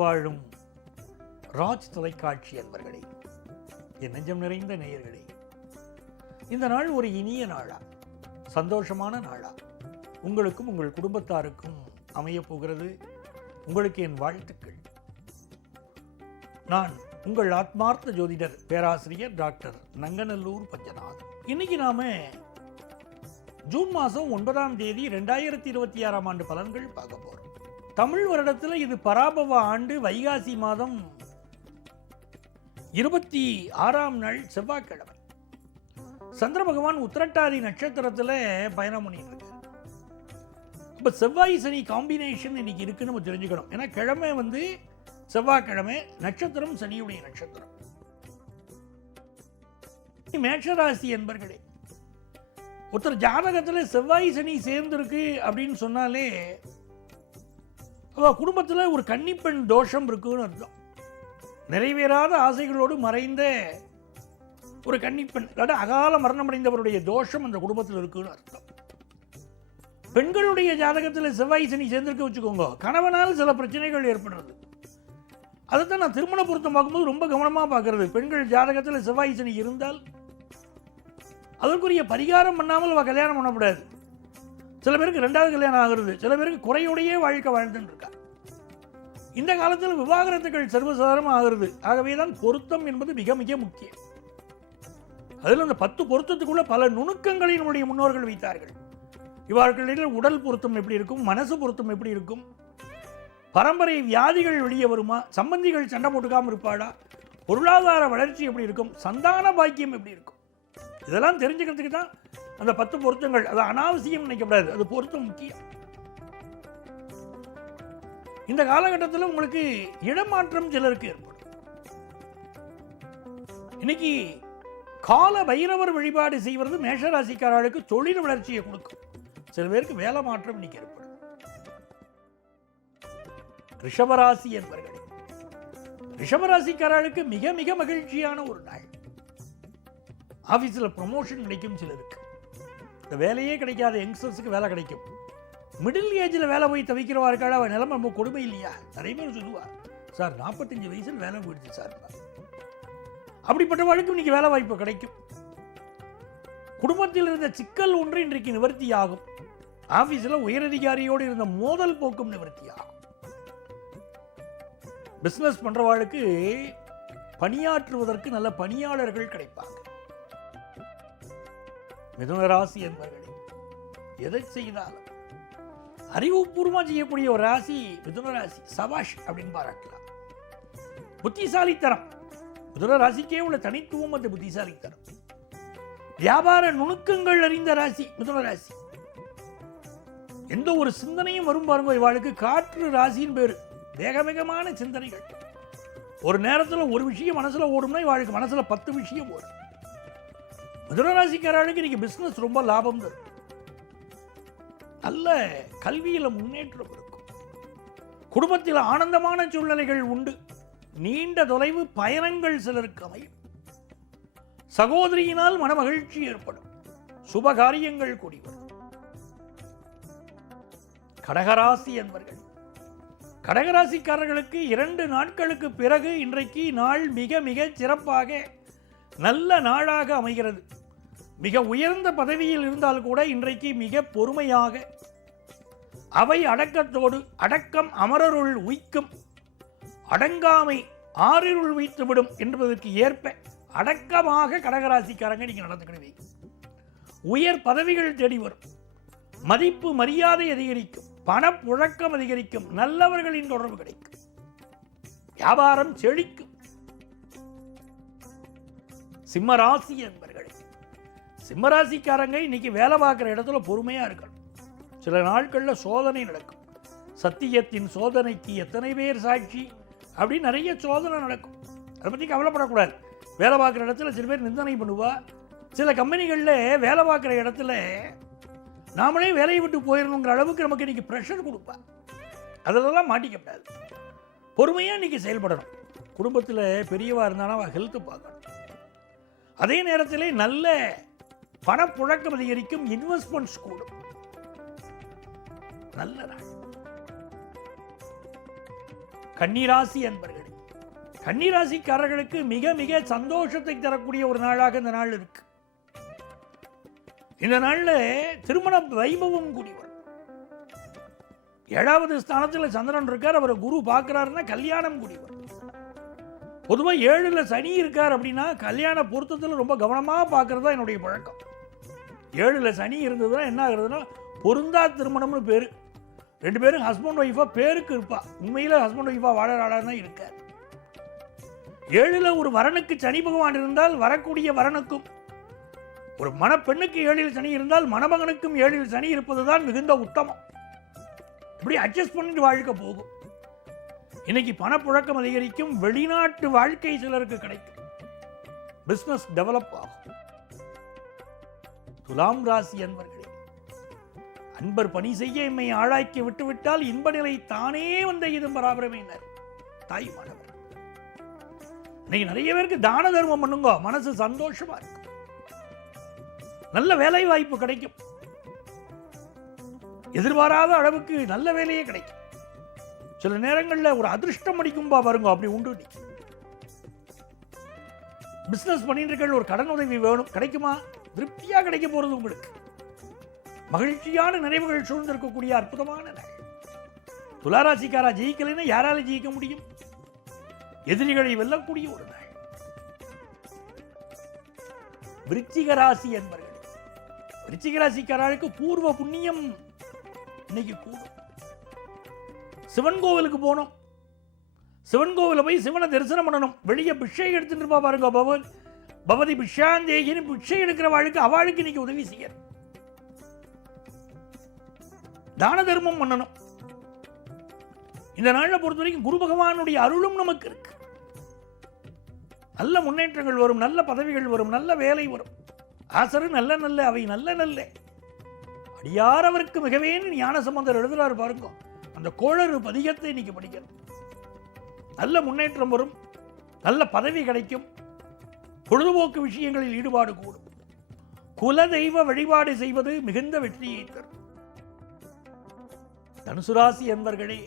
வாழும் ராஜ் தொலைக்காட்சி அன்பர்களே, என் நெஞ்சம் நிறைந்த நேயர்களே, இந்த நாள் ஒரு இனிய நாளா, சந்தோஷமான நாளா உங்களுக்கும் உங்கள் குடும்பத்தாருக்கும் அமையப் போகிறது. உங்களுக்கு என் வாழ்த்துக்கள். நான் உங்கள் ஆத்மார்த்த ஜோதிடர் பேராசிரியர் டாக்டர் நங்கநல்லூர் பஞ்சநாதன். இன்னைக்கு நாம ஜூன் மாதம் 9ஆம் தேதி 2026ஆம் ஆண்டு பலன்கள் பார்க்க போறோம். தமிழ் வருடத்தில் இது பராபவ ஆண்டு வைகாசி மாதம் 26ஆம் நாள் செவ்வாய்க்கிழமை. சந்திர பகவான் உத்திரட்டாதி நட்சத்திரத்தில் பயணம் பண்ணிட்டு இருக்காரு. இப்போ செவ்வாய் சனி காம்பினேஷன் இன்னைக்கு இருக்குன்னு நம்ம தெரிஞ்சுக்கணும். ஏன்னா கிழமை செவ்வாய்க்கிழமை, நட்சத்திரம் சனியுடைய நட்சத்திரம். மேஷராசி என்பர்களே, ஒருத்தர் ஜாதகத்தில் செவ்வாய் சனி சேர்ந்திருக்கு அப்படின்னு சொன்னாலே குடும்பத்தில் ஒரு கன்னிப்பெண் தோஷம் இருக்குன்னு அர்த்தம். நிறைவேறாத ஆசைகளோடு மறைந்த ஒரு கன்னிப்பெண், அதாவது அகால மரணம் அடைந்தவருடைய தோஷம் அந்த குடும்பத்தில் இருக்குன்னு அர்த்தம். பெண்களுடைய ஜாதகத்தில் செவ்வாய் சனி சேர்ந்திருக்க வச்சுக்கோங்க, கணவனால் சில பிரச்சனைகள் ஏற்படுறது. அதைத்தான் நான் திருமண பொருத்தம் பார்க்கும்போது ரொம்ப கவனமாக பார்க்கறது. பெண்கள் ஜாதகத்தில் செவ்வாய் சனி இருந்தால் அதற்குரிய பரிகாரம் பண்ணாமல் அவள் கல்யாணம் பண்ணக்கூடாது. சில பேருக்கு 2வது கல்யாணம் ஆகிறது, சில பேருக்கு குறையோடையே வாழ்க்கை வாழ்ந்துட்டு இருக்கா. இந்த காலத்தில் விவாகரத்துகள் சர்வசாதாரணமாக ஆகிறது. ஆகவே தான் பொருத்தம் என்பது மிக மிக முக்கியம். அதில் அந்த 10 பொருத்தத்துக்குள்ள பல நுணுக்கங்களை நம்முடைய முன்னோர்கள் வைத்தார்கள். இவர்களிடையே உடல் பொருத்தம் எப்படி இருக்கும், மனசு பொருத்தம் எப்படி இருக்கும், பரம்பரை வியாதிகள் வெளியே வருமா, சம்பந்திகள் சண்டை போட்டுக்காமல் இருப்பாடா, பொருளாதார வளர்ச்சி எப்படி இருக்கும், சந்தான பாக்கியம் எப்படி இருக்கும், இதெல்லாம் தெரிஞ்சுக்கிறதுக்கு தான் அந்த 10 பொருத்தங்கள். அது அனாவசியம் நினைக்கப்படாது, அது பொருத்தம் முக்கியம். இந்த காலகட்டத்தில் உங்களுக்கு இடமாற்றம் சிலருக்கு ஏற்படும். இன்னைக்கு கால பைரவர் வழிபாடு செய்வது மேஷராசிக்காரர்களுக்கு தொழில் வளர்ச்சியை கொடுக்கும். சில பேருக்கு வேலை மாற்றம் இன்னைக்கு ஏற்படும். ரிஷபராசி என்பவர்களே, ரிஷபராசிக்காரர்களுக்கு மிக மிக மகிழ்ச்சியான ஒரு நாள். ஆஃபீஸில் ப்ரொமோஷன் கிடைக்கும். சிலருக்கு இந்த வேலையே கிடைக்காத யங்ஸ்டர்ஸுக்கு வேலை கிடைக்கும். மிடில் ஏஜில் வேலை போய் தவிக்கிறவாருக்காக அவன் நிலைமை ரொம்ப கொடுமை இல்லையா? நிறைய பேர் சொல்லுவார், சார் 45 வயசில் வேலை போயிடுச்சு சார். அப்படிப்பட்டவர்களுக்கும் இன்னைக்கு வேலை வாய்ப்பு கிடைக்கும். குடும்பத்தில் இருந்த சிக்கல் ஒன்று இன்றைக்கு நிவர்த்தி ஆகும். ஆஃபீஸில் உயரதிகாரியோடு இருந்த மோதல் போக்கும் நிவர்த்தி ஆகும். பிஸ்னஸ் பண்ணுறவாளுக்கு பணியாற்றுவதற்கு நல்ல பணியாளர்கள் கிடைப்பாங்க. மிதுனராசி என்பவர்களே, எதை செய்தாலும் அறிவுபூர்வமாக செய்யக்கூடிய ஒரு ராசி மிதுனராசி. சபாஷ் அப்படின்னு பாராட்டலாம். புத்திசாலித்தனம் மிதுனராசிக்கே உள்ள தனித்துவம் அந்த புத்திசாலித்தனம். வியாபார நுணுக்கங்கள் அறிந்த ராசி மிதுனராசி. எந்த ஒரு சிந்தனையும் வரும் பாருங்க, இவாளுக்கு காற்று ராசின்னு பேரு. வேக வேகமான சிந்தனைகள். ஒரு நேரத்தில் ஒரு விஷயம் மனசுல ஓடும்னா இவாளுக்கு மனசுல 10 விஷயம் ஓடும். மிதுனராசிக்காரர்களுக்கு இன்னைக்கு பிசினஸ் ரொம்ப லாபம் தரும். நல்ல கல்வியில முன்னேற்றம் இருக்கும். குடும்பத்தில் ஆனந்தமான சூழ்நிலைகள் உண்டு. நீண்ட தொலைவு பயணங்கள் சிலருக்கு அமையும். சகோதரியினால் மன மகிழ்ச்சி ஏற்படும். சுபகாரியங்கள் கூடி வரும். கடகராசி என்பவர்கள், கடகராசிக்காரர்களுக்கு 2 நாட்களுக்கு பிறகு இன்றைக்கு நாள் மிக மிக சிறப்பாக நல்ல நாளாக அமைகிறது. மிக உயர்ந்த பதவியில் இருந்தால் கூட இன்றைக்கு மிக பொறுமையாக, அவை அடக்கத்தோடு, அடக்கம் அமரருள் உய்க்கும், அடங்காமை ஆறிருள் வைத்துவிடும் என்பதற்கு ஏற்ப அடக்கமாக கடகராசிக்காரங்க நீங்க நடந்துக்கிடுவீங்க. உயர் பதவிகள் தேடி வரும். மதிப்பு மரியாதை அதிகரிக்கும். பணப்புழக்கம் அதிகரிக்கும். நல்லவர்களின் தொடர்பு கிடைக்கும். வியாபாரம் செழிக்கும். சிம்மராசி என்பவர்களே, சிம்மராசிக்காரங்க இன்னைக்கு வேலை பார்க்குற இடத்துல பொறுமையா இருக்கணும். சில நாட்களில் சோதனை நடக்கும். சத்தியத்தின் சோதனைக்கு எத்தனை பேர் சாட்சி அப்படின்னு நிறைய சோதனை நடக்கும். அதை பற்றி கவலைப்படக்கூடாது. வேலை பார்க்குற இடத்துல சில பேர் நிந்தனை பண்ணுவா. சில கம்பெனிகளில் வேலை பார்க்குற இடத்துல நாமளே வேலையை விட்டு போயிடணுங்கிற அளவுக்கு நமக்கு இன்னைக்கு ப்ரெஷர் கொடுப்பா. அதிலெல்லாம் மாட்டிக்கப்படாது. பொறுமையாக இன்னைக்கு செயல்படணும். குடும்பத்தில் பெரியவா இருந்தாலும் அவள் ஹெல்த்து பார்க்கணும். அதே நேரத்தில் நல்ல பணப்புழக்கம் அதிகரிக்கும். இன்வெஸ்ட்மெண்ட்ஸ் கூடும். நல்ல நாள். கன்னிராசி அன்பர்களே, கன்னிராசிக்காரர்களுக்கு மிக மிக சந்தோஷத்தை தரக்கூடிய ஒரு நாளாக இந்த நாள் இருக்கு. இந்த நாள்ல திருமண வைபவம் கூடி வரும். 7வது ஸ்தானத்தில் சந்திரன் இருக்கார், அவரை குரு பார்க்கிறாருன்னா கல்யாணம் கூடி வரும். பொதுவாக 7ல் சனி இருக்கார் அப்படின்னா கல்யாண பொருத்தத்தில் ரொம்ப கவனமாக பார்க்கறது தான் என்னுடைய பழக்கம். 7ல் சனி இருந்ததுன்னா என்ன ஆகுறதுன்னா பொருந்தா திருமணம்னு பேர். 2 பேரும் ஹஸ்பண்ட் ஒய்ஃபாக பேருக்கு இருப்பா, உண்மையில் ஹஸ்பண்ட் ஒய்ஃபாக வாழறாடான்னு தான் இருக்கார். 7ல் ஒரு வரனுக்கு சனி பகவான் இருந்தால் வரக்கூடிய வரனுக்கும், ஒரு மணப்பெண்ணுக்கு 7ல் சனி இருந்தால் மணமகனுக்கும் 7ல் சனி இருப்பதுதான் மிகுந்த உத்தமம். இப்படி அட்ஜஸ்ட் பண்ணிட்டு வாழ்க்கை போகும். இன்னைக்கு பணப்புழக்கம் அதிகரிக்கும், வெளிநாட்டு வாழ்க்கை சிலருக்கு கிடைக்கும், பிசினஸ் டெவலப் ஆகும். துலாம் ராசி அன்பர்களே, அன்பர் பணி செய்ய எம்மை ஆளாக்கி விட்டுவிட்டால் இன்ப நிலை தானே வந்த இது பராபரமையினர் தாய் மாணவர். இன்னைக்கு நிறைய பேருக்கு தான தர்மம் பண்ணுங்க, மனசு சந்தோஷமா இருக்கும். நல்ல வேலை வாய்ப்பு கிடைக்கும், எதிர்பாராத அளவுக்கு நல்ல வேலையே கிடைக்கும். சில நேரங்களில் ஒரு அதிர்ஷ்டம் அடிக்கும்பா பாருங்க, அப்படி உண்டு. பிசினஸ் பண்ணிட்டு இருக்க ஒரு கடன் உதவி வேணும், கிடைக்குமா? திருப்தியா கிடைக்க போறது உங்களுக்கு. மகிழ்ச்சியான நினைவுகள் சூழ்ந்திருக்கக்கூடிய அற்புதமான நாள். துளாராசிக்காரா ஜெயிக்கலைன்னா யாரால ஜெயிக்க முடியும்? எதிரிகளை வெல்லக்கூடிய ஒரு நாள். விருச்சிக ராசி என்பர்கள், விருச்சிக ராசிக்காரர்களுக்கு பூர்வ புண்ணியம் இன்னைக்கு கூடும். சிவன் கோவிலுக்கு போனோம், சிவன் கோவில போய் சிவனை தரிசனம் பண்ணணும். வெளியே பிஷை எடுத்துட்டு இருப்பா பாருங்க, பவதி பிஷாந்தேகின்னு பிஷை எடுக்கிற வாழ்க்கை அவளுக்கு இன்னைக்கு உதவி செய்ய. தான தர்மம் பண்ணணும். இந்த நாளில் பொறுத்த வரைக்கும் குரு பகவானுடைய அருளும் நமக்கு இருக்கு. நல்ல முன்னேற்றங்கள் வரும், நல்ல பதவிகள் வரும், நல்ல வேலை வரும். ஆசரு நல்ல நல்ல அவை நல்ல நல்ல அடியாரவருக்கு மிகவே ஞான சம்பந்தர் எழுதுறாரு பாருங்க. அந்த கோளறு பதிகத்தை இன்னைக்கு படிக்கணும். நல்ல முன்னேற்றம் வரும், நல்ல பதவி கிடைக்கும், பொழுதுபோக்கு விஷயங்களில் ஈடுபாடு கூடும். குல தெய்வ வழிபாடு செய்வது மிகுந்த வெற்றியை தரும். தனுசு ராசி என்பர்களே,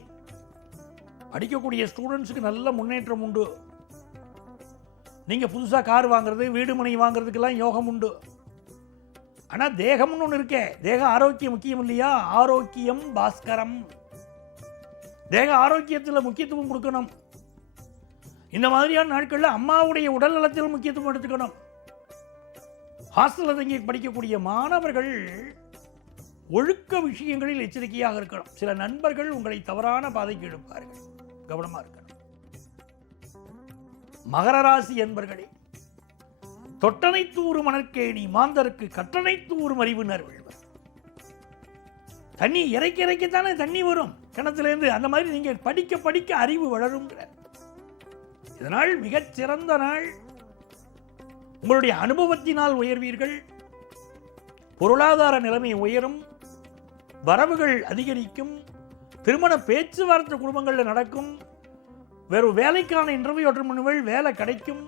படிக்கக்கூடிய ஸ்டூடெண்ட்ஸுக்கு நல்ல முன்னேற்றம் உண்டு. நீங்க புதுசா கார் வாங்குறது, வீடு மனை வாங்குறதுக்கெல்லாம் யோகம் உண்டு. ஆனா தேகம்னு ஒன்று இருக்கே, தேக ஆரோக்கியம் முக்கியம் இல்லையா? ஆரோக்கியம் பாஸ்கரம். தேக ஆரோக்கியத்தில் முக்கியத்துவம் கொடுக்கணும். இந்த மாதிரியான நாட்களில் அம்மாவுடைய உடல் நலத்தில் முக்கியத்துவம் எடுத்துக்கணும். ஹாஸ்டலில் தங்கி படிக்கக்கூடிய மாணவர்கள் ஒழுக்க விஷயங்களில் எச்சரிக்கையாக இருக்கணும். சில நண்பர்கள் உங்களை தவறான பாதைக்கு எடுப்பார்கள், கவனமா இருக்கணும். மகர ராசி என்பர்களே, தொட்டனைத்தூறு மணற்கேணி மாந்தருக்கு கட்டணைத்தூறு அறிவினர் வெல்வர். தண்ணி இறைக்க இறைக்கத்தானே தண்ணி வரும் கிணத்துலேருந்து. அந்த மாதிரி நீங்க படிக்க படிக்க அறிவு வளரும். இதனால் மிகச் சிறந்த நாள். உங்களுடைய அனுபவத்தினால் உயர்வீர்கள், பொருளாதார நிலைமை உயரும், வரவுகள் அதிகரிக்கும், திருமண பேச்சுவார்த்தை குடும்பங்களில் நடக்கும், வேறு வேலைக்கான இன்டர்வியூ அட்டெண்ட் பண்ணுவீர்கள், வேலை கிடைக்கும்,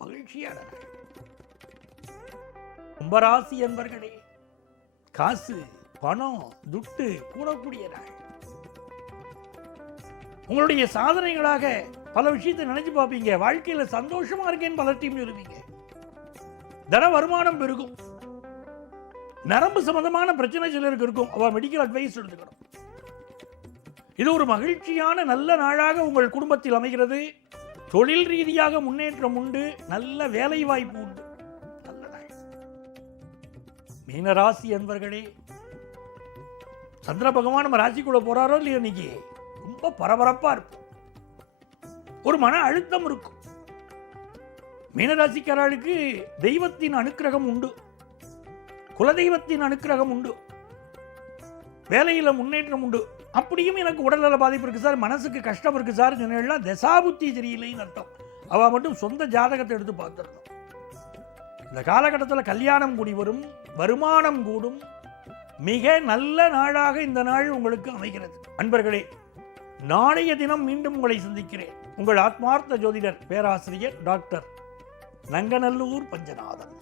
மகிழ்ச்சியான நாள். கும்பராசி என்பர்களே, காசு பணம் துட்டு கூடக்கூடிய நாள். உங்களுடைய சாதனைகளாக பல விஷயத்தை நினைச்சு பார்ப்பீங்க. வாழ்க்கையில சந்தோஷமா இருக்கேன்னு பலர்ட்டையும் சொல்லுவீங்க. தன வருமானம் பெருகும். நரம்பு சம்பந்தமான பிரச்சனை சிலருக்கு இருக்கும், அவ மெடிக்கல் அட்வைஸ் எடுத்துக்கணும். இது ஒரு மகிழ்ச்சியான நல்ல நாளாக உங்கள் குடும்பத்தில் அமைகிறது. தொழில் ரீதியாக முன்னேற்றம் உண்டு, நல்ல வேலை வாய்ப்பு உண்டு, நல்ல நாள். மீனராசி என்பர்களே, சந்திர பகவான் நம்ம ராசிக்குள்ள போறாரோ இல்லையோ, இன்னைக்கு ரொம்ப பரபரப்பா இருக்கும். ஒரு மன அழுத்தம் இருக்கும். மீனராசிக்காரர்களுக்கு தெய்வத்தின் அனுக்கிரகம் உண்டு, குலதெய்வத்தின் அனுக்கிரகம் உண்டு, வேலையில் முன்னேற்றம் உண்டு. அப்படியும் எனக்கு உடல்நல பாதிப்பு இருக்கு சார், மனசுக்கு கஷ்டம் இருக்கு சார், எல்லாம் தசாபுத்தி சரியில்லைன்னு அர்த்தம். அவ மட்டும் சொந்த ஜாதகத்தை எடுத்து பார்த்துடணும். இந்த காலகட்டத்தில் கல்யாணம் கூடி வரும், வருமானம் கூடும், மிக நல்ல நாளாக இந்த நாள் உங்களுக்கு அமைகிறது. அன்பர்களே, நாளைய தினம் மீண்டும் உங்களை சந்திக்கிறேன். உங்கள் ஆத்மார்த்த ஜோதிடர் பேராசிரியர் டாக்டர் நங்கநல்லூர் பஞ்சநாதன்.